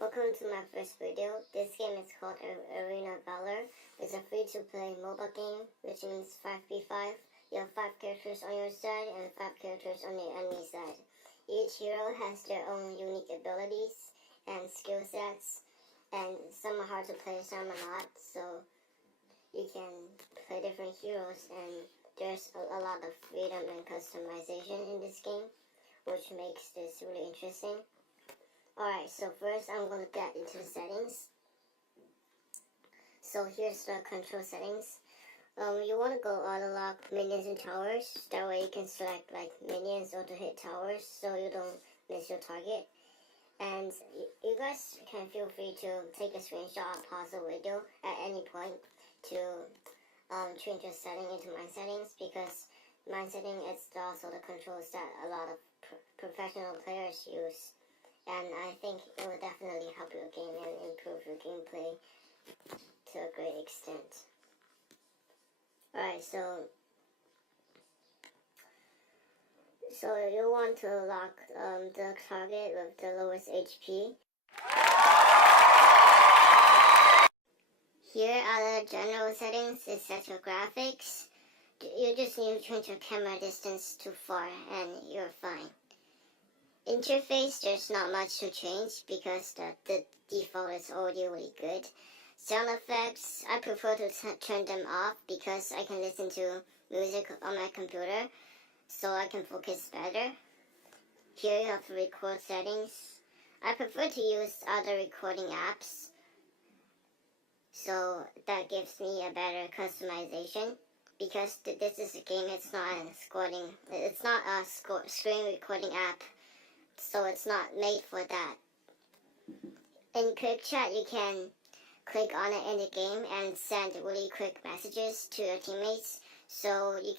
Welcome to my first video. This game is called Arena Valor. It's a free-to-play mobile game, which means 5v5. You have 5 characters on your side and 5 characters on the enemy side. Each hero has their own unique abilities and skill sets, and some are hard to play, some are not, so you can play different heroes, and there's a lot of freedom and customization in this game, which makes this really interesting. Alright, so first I'm going to get into the settings. So here's the control settings. You want to go auto lock minions and towers. That way you can select like minions or to hit towers so you don't miss your target. And you guys can feel free to take a screenshot or pause the video at any point to change your setting into my settings, because my setting is also the controls that a lot of professional players use. And I think it will definitely help your game and improve your gameplay to a great extent. Alright, so you want to lock the target with the lowest HP. Here are the general settings. It sets your graphics. You just need to change your camera distance to far and you're fine. Interface, there's not much to change because the default is already really good. Sound effects, I prefer to turn them off because I can listen to music on my computer so I can focus better. Here you have the record settings. I prefer to use other recording apps, so that gives me a better customization, because this is a game, it's not a screen recording app. So it's not made for that. In quick chat, you can click on it in the game and send really quick messages to your teammates, so you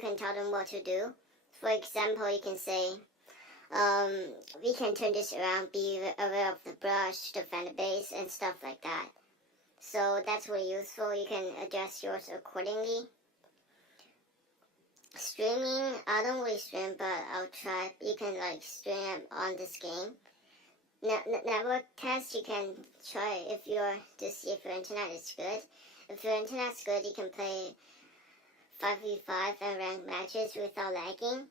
can tell them what to do. For example, you can say, we can turn this around, be aware of the brush, defend the base, and stuff like that. So that's really useful. You can adjust yours accordingly. Streaming, I don't really stream, but I'll try. You can like stream on this game. Network test, you can try to see if your internet is good. If your internet's good, you can play 5v5 and ranked matches without lagging.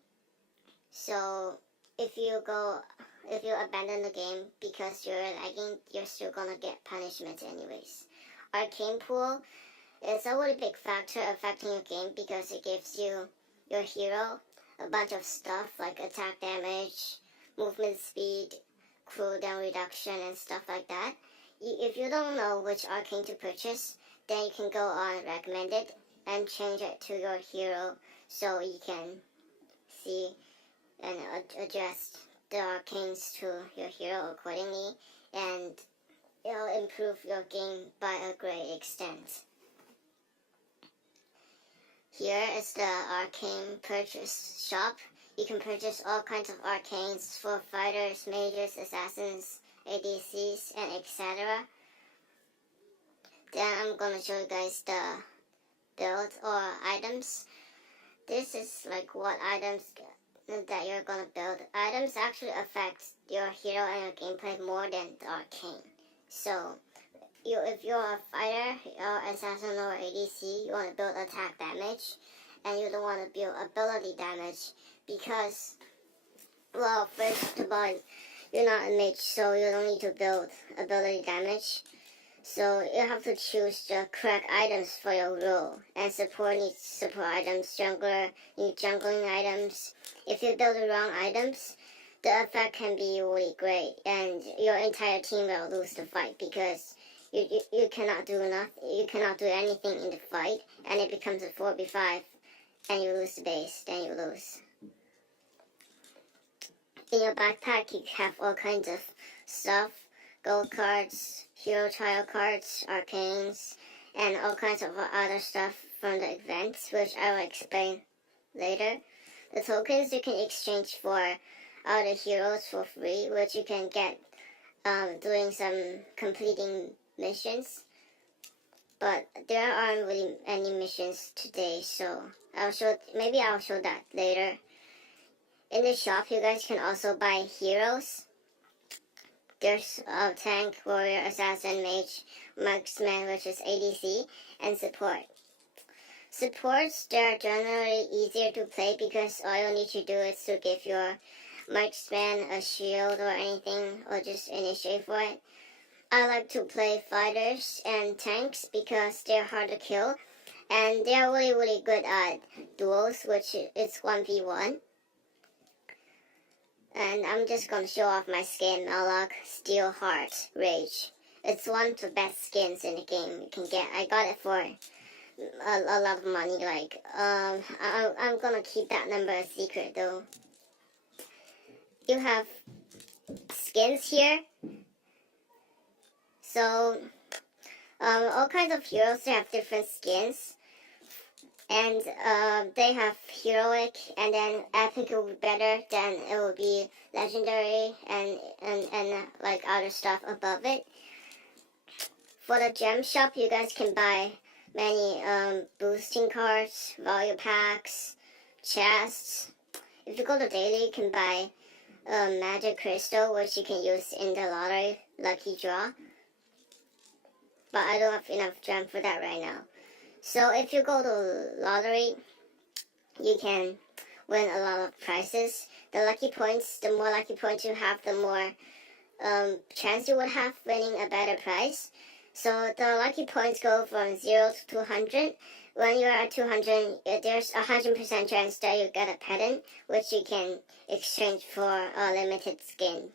So if you abandon the game because you're lagging, you're still gonna get punishment anyways. Arcane pool is a really big factor affecting your game because it gives your hero a bunch of stuff like attack damage, movement speed, cooldown reduction, and stuff like that. If you don't know which arcane to purchase, then you can go on recommended and change it to your hero so you can see and adjust the arcanes to your hero accordingly, and it'll improve your game by a great extent. Here is the arcane purchase shop. You can purchase all kinds of arcanes for fighters, mages, assassins, ADCs, and etc. Then I'm gonna show you guys the builds or items. This is like what items that you're gonna build. Items actually affect your hero and your gameplay more than the arcane. So if you're a fighter or assassin or ADC, you want to build attack damage, and you don't want to build ability damage because, well, first of all, you're not a mage, so you don't need to build ability damage. So you have to choose the correct items for your role, and support needs support items, jungler needs jungling items. If you build the wrong items, the effect can be really great, and your entire team will lose the fight because you cannot do nothing. You cannot do anything in the fight, and it becomes a 4v5, and you lose the base. Then you lose. In your backpack, you have all kinds of stuff: gold cards, hero trial cards, arcanes, and all kinds of other stuff from the events, which I will explain later. The tokens you can exchange for other heroes for free, which you can get doing some completing missions, but there aren't really any missions today, so I'll show that later. In the shop, you guys can also buy heroes. there's a tank, warrior, assassin, mage, marksman, which is ADC, and support. Supports, they're generally easier to play because all you need to do is to give your marksman a shield or anything, or just initiate for it. I like to play fighters and tanks because they're hard to kill, and they're really good at duels, which is 1v1. And I'm just gonna show off my skin, Malak Steel Heart Rage. It's one of the best skins in the game you can get. I got it for a lot of money. Like, I'm gonna keep that number a secret though. You have skins here. So, all kinds of heroes, they have different skins. And they have heroic, and then epic will be better, then it will be legendary, and like other stuff above it. For the gem shop, you guys can buy many boosting cards, value packs, chests. If you go to daily, you can buy magic crystal, which you can use in the lottery lucky draw. But I don't have enough gem for that right now. So if you go to lottery, you can win a lot of prizes. The lucky points, the more lucky points you have, the more chance you would have winning a better prize. So the lucky points go from 0 to 200. When you're at 200, there's a 100% chance that you get a pattern, which you can exchange for a limited skin.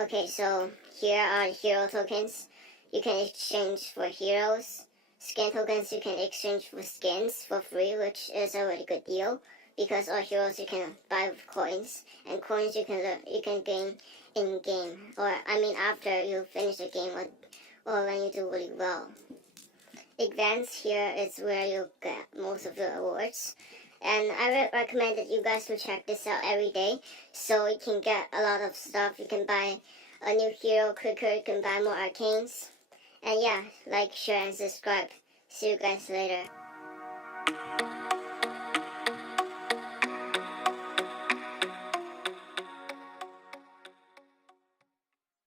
Okay, so here are hero tokens. You can exchange for heroes. Skin tokens you can exchange for skins for free, which is a really good deal because all heroes you can buy with coins, and coins you can gain in game, or I mean after you finish the game, or when you do really well. Events here is where you get most of the awards, and I recommend that you guys will check this out every day so you can get a lot of stuff. You can buy a new hero quicker, you can buy more arcanes. And yeah, like, share, and subscribe. See you guys later.